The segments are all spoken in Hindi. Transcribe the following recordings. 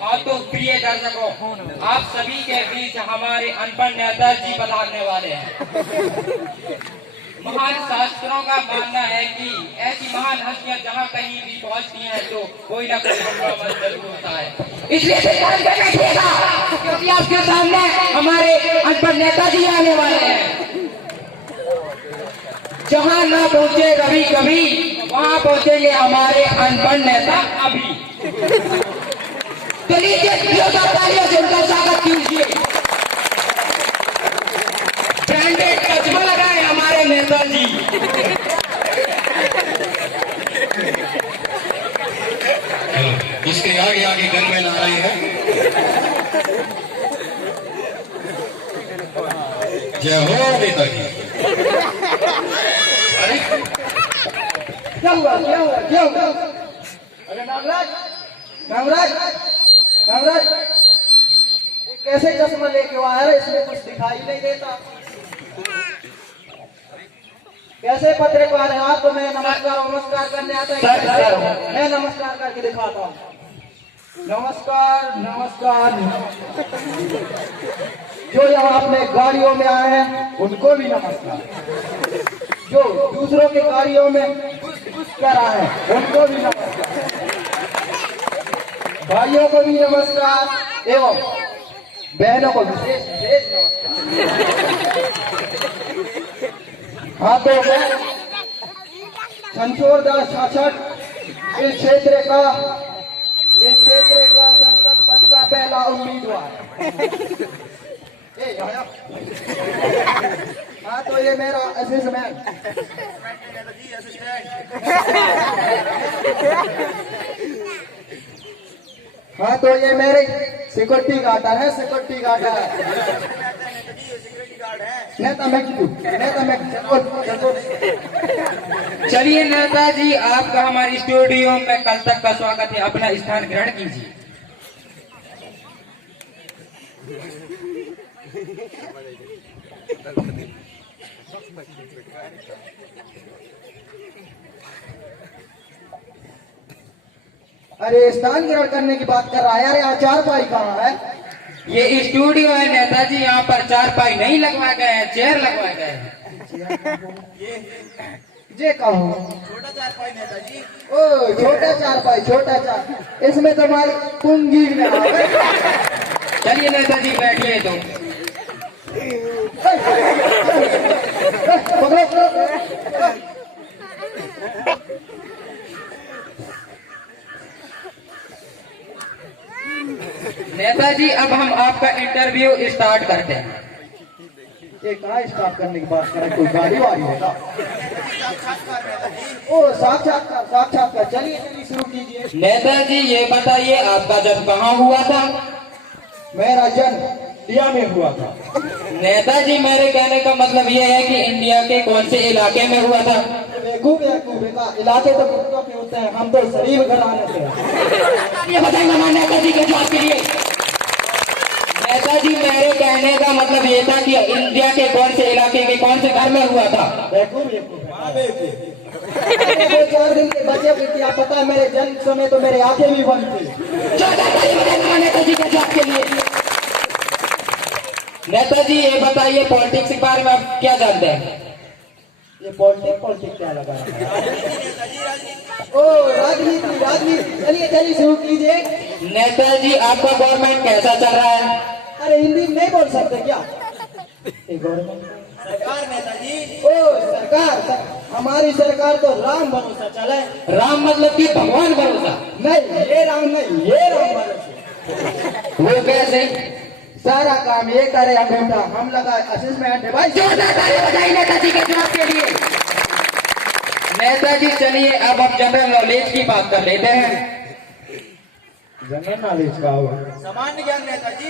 हाँ तो प्रिय दर्शकों, आप सभी के बीच हमारे अनपढ़ नेता जी पधारने वाले हैं। महान शास्त्रों का मानना है कि ऐसी महान हस्तियां जहाँ कहीं भी पहुँचती हैं तो कोई ना कोई बंदोबस्त जरूर होता है। इसलिए क्योंकि आपके सामने हमारे अनपढ़ नेता जी आने वाले हैं। जहाँ ना पहुँचे कभी कभी, वहाँ पहुँचेंगे हमारे अनपढ़ नेता अभी। तो लीजिए तालियों से उनका स्वागत कीजिए। ब्रांडेड चश्मा लगाए हमारे नेताजी। इसके आगे आगे गनमैन आ रहे हैं। जय हो नेताजी। अरे क्या हुआ? अरे नागराज, कैसे चश्मा लेके आया है? इसमें कुछ दिखाई नहीं देता। कैसे पत्रकार है आप? तो मैं नमस्कार करने आता है। मैं नमस्कार करके दिखाता हूँ। नमस्कार। जो यहाँ अपने गाड़ियों में आए हैं उनको भी नमस्कार। जो दूसरों की गाड़ियों में घुस कर आए हैं उनको भी नमस्कार। भाइयों को भी नमस्कार एवं बहनों को विशेष नमस्कार। हाँ तो मैं संचोर दास छाछठ इस क्षेत्र का संसद पद का पहला उम्मीदवार। हाँ तो ये मेरा असिस्टेंट। हाँ तो ये मेरे सिक्योरिटी गार्ड है। नेता मैं चलिए नेताजी, आपका हमारे स्टूडियो में कल तक का स्वागत है। अपना स्थान ग्रहण कीजिए। अरे स्थान ग्रहण करने की बात कर रहा है। अरे यहाँ चारपाई कहाँ है? ये स्टूडियो है नेताजी, यहाँ पर चारपाई नहीं लगवाए गए हैं, चेयर लगवाए गए हैं। ये कहो छोटा चारपाई नेताजी। ओ छोटा चारपाई, इसमें तुम्हारी कुंगी में चलिए नेताजी बैठिए। तो नेताजी, अब हम आपका इंटरव्यू स्टार्ट करते हैं। ये कहाँ स्टार्ट करने की बात करें? कोई गाड़ी वाड़ी है क्या? ओ साक्षात्कार। चलिए शुरू कीजिए। नेताजी ये बताइए, आपका जन्म कहाँ हुआ था? मेरा जन्म इंडिया में हुआ था। नेताजी, मेरे कहने का मतलब ये है कि इंडिया के कौन से इलाके में हुआ था? बेटा, इलाके तो कुत्तों के होते हैं, हम तो शरीफ घराने से हैं। ये बताएंगे ना नेताजी के जवाब के लिए। नेताजी, मेरे कहने का मतलब ये था कि इंडिया के कौन से इलाके के कौन से घर में हुआ था? 4 दिन के बच्चे की क्या पता है? मेरे जन्म समय तो मेरे आंखें भी बंद थी। नेताजी के जवाब के लिए। नेताजी ये बताइए, पॉलिटिक्स के बारे में आप क्या जानते हैं? ये पॉलिटिक्स क्या लगा? ओ राजनीति। चलिए शुरू कीजिए। नेताजी, आपका गवर्नमेंट कैसा चल रहा है? अरे हिंदी में नहीं बोल सकते क्या? गवर्नमेंट सरकार नेताजी। ओ सरकार, हमारी सरकार तो राम भरोसा चले। राम मतलब कि भगवान भरोसा? नहीं, ये राम भरोसा। वो कैसे? सारा काम ये करे अंगूठा, हम लगा असिस्टेंट भाई। नेताजी के जवाब के लिए। नेताजी, चलिए अब हम जनरल नॉलेज की बात कर लेते हैं। जनरल नॉलेज का होगा सामान्य ज्ञान नेताजी।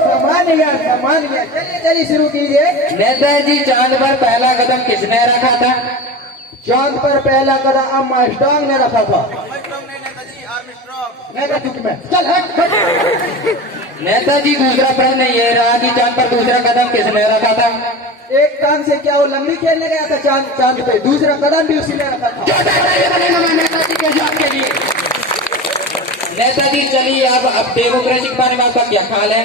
सामान्य ज्ञान। चलिए शुरू कीजिए। नेताजी, चांद पर पहला कदम किसने रखा था? चांद पर पहला कदम आर्मस्ट्रांग ने रखा था। चल हट। नेताजी, दूसरा प्रश्न ये रहा कि चांद पर दूसरा कदम किसने रखा था? एक टांग से क्या वो लंबी खेलने गया था चांद चांद पे, दूसरा कदम भी उसी ने रखा था। नेताजी के जवाब के लिए। नेताजी चलिए अब डेमोक्रेसी के बारे में आपका क्या ख्याल है?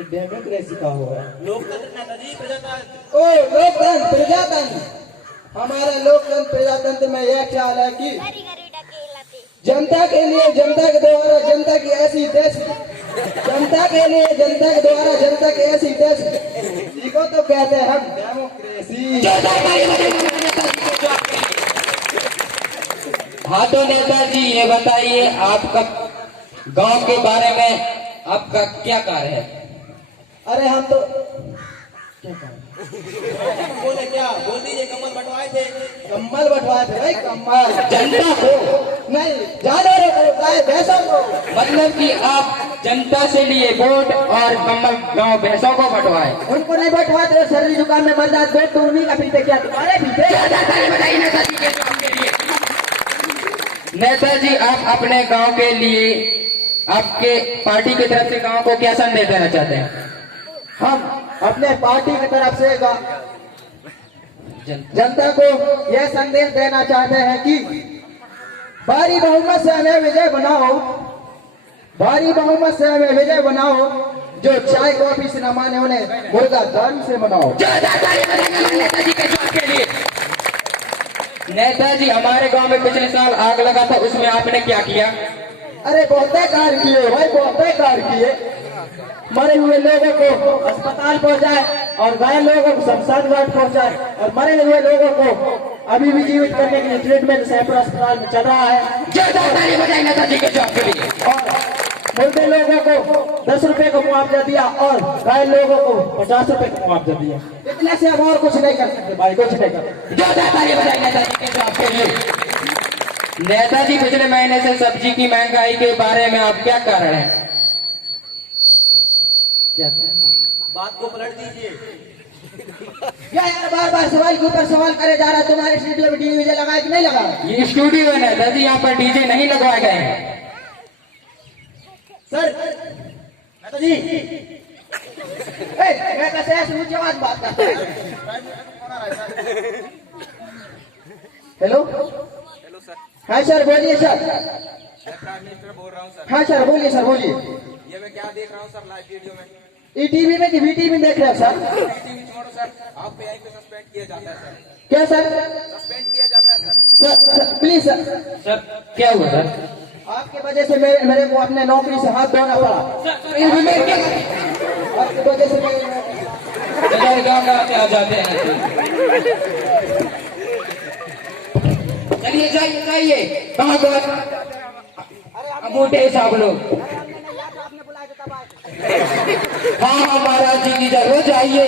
डेमोक्रेसी का हुआ लोकतंत्र नेताजी, प्रजातंत्र। ओ लोकतंत्र प्रजातंत्र। हमारा लोकतंत्र प्रजातंत्र में यह ख्याल है कि जनता के लिए जनता के द्वारा जनता की ऐसी देश, जनता के लिए जनता के द्वारा जनता की ऐसी देश, इको तो कहते हैं हम डेमोक्रेसी। हाँ तो नेताजी ये बताइए आपका गांव के बारे में आपका क्या कार्य है? अरे हम तो बोले क्या बोल दीजिए, कमल बंटवाए थे। कम्बल बंटवाए थे भाई, कम्बल जनता को? नहीं, जानवरों को, गाय भैंसों को। मतलब कि आप जनता से लिए वोट और कम्बल गांव भैंसों को बंटवाए? उनको नहीं बंटवाए थे, सर्दी जुकाम में मर जाते तो उन्हीं का पीते, क्या तुम्हारे पीते? बताइए नेताजी के जवाब के लिए। नेताजी आप अपने गांव के लिए आपके पार्टी की तरफ से गांव को क्या संदेश देना चाहते हैं? हम अपने पार्टी की तरफ से जनता को यह संदेश देना चाहते हैं कि भारी बहुमत से हमें विजय बनाओ, भारी बहुमत से हमें विजय बनाओ। जो चाय कॉफी से न माने उन्हें मुर्गा दारू से मनाओ। नेताजी के जवाब के लिए। नेताजी हमारे गांव में पिछले साल आग लगा था, उसमें आपने क्या किया? अरे बहुत कार्य किए भाई, बहुत कार्य किए। मरे हुए लोगों को अस्पताल पहुंचाए और घायल लोगों को शमशान घाट पहुंचाए, और मरे हुए लोगों को अभी भी जीवित करने के लिए ट्रीटमेंट सैफर अस्पताल में चल रहा है। नेताजी के जवाब के लिए। और मुर्दे लोगों को 10 रुपए का मुआवजा दिया और घायल लोगों को 50 रुपए का मुआवजा दिया। इतने से हम और कुछ नहीं कर सकते भाई, कुछ नहीं कर सकते। नेताजी के जवाब के लिए। नेताजी पिछले महीने से सब्जी की महंगाई के बारे में आप क्या कह रहे हैं? क्या बात को पलट दीजिए। क्या यार बार बार सवाल के ऊपर सवाल करे जा रहा है? तुम्हारे स्टूडियो में डीजे लगाए कि नहीं लगाया? ये स्टूडियो है नेताजी, यहाँ पर डीजे नहीं लगवाए गए हैं। सर नेताजी, मैं कैसे ऐसे ऊंची आवाज बात करता हूं? Hello hello sir. हाँ सर बोलिए सर। प्राइम मिनिस्टर बोल रहा हूँ सर। हाँ सर बोलिए सर, बोलिए। ये मैं क्या देख रहा हूँ सर लाइव वीडियो में? ईटीवी में कि वीटीवी में देख रहे हैं सर? टीवी छोड़ो सर, आप पे पे सस्पेंड किया जाता है सर। क्या सर? सस्पेंड किया जाता है sir. Sir please sir. Sir क्या हुआ सर? आपके वजह से मेरे को अपने नौकरी से हाथ धोना पड़ा। आपकी वजह से मेरी नौकरी। गाँव से आ जाते हैं। चलिए जाइए जाइए। कहाँ गए अंगूठे साहब लोग? हाँ महाराज जी की जरूर जाइए।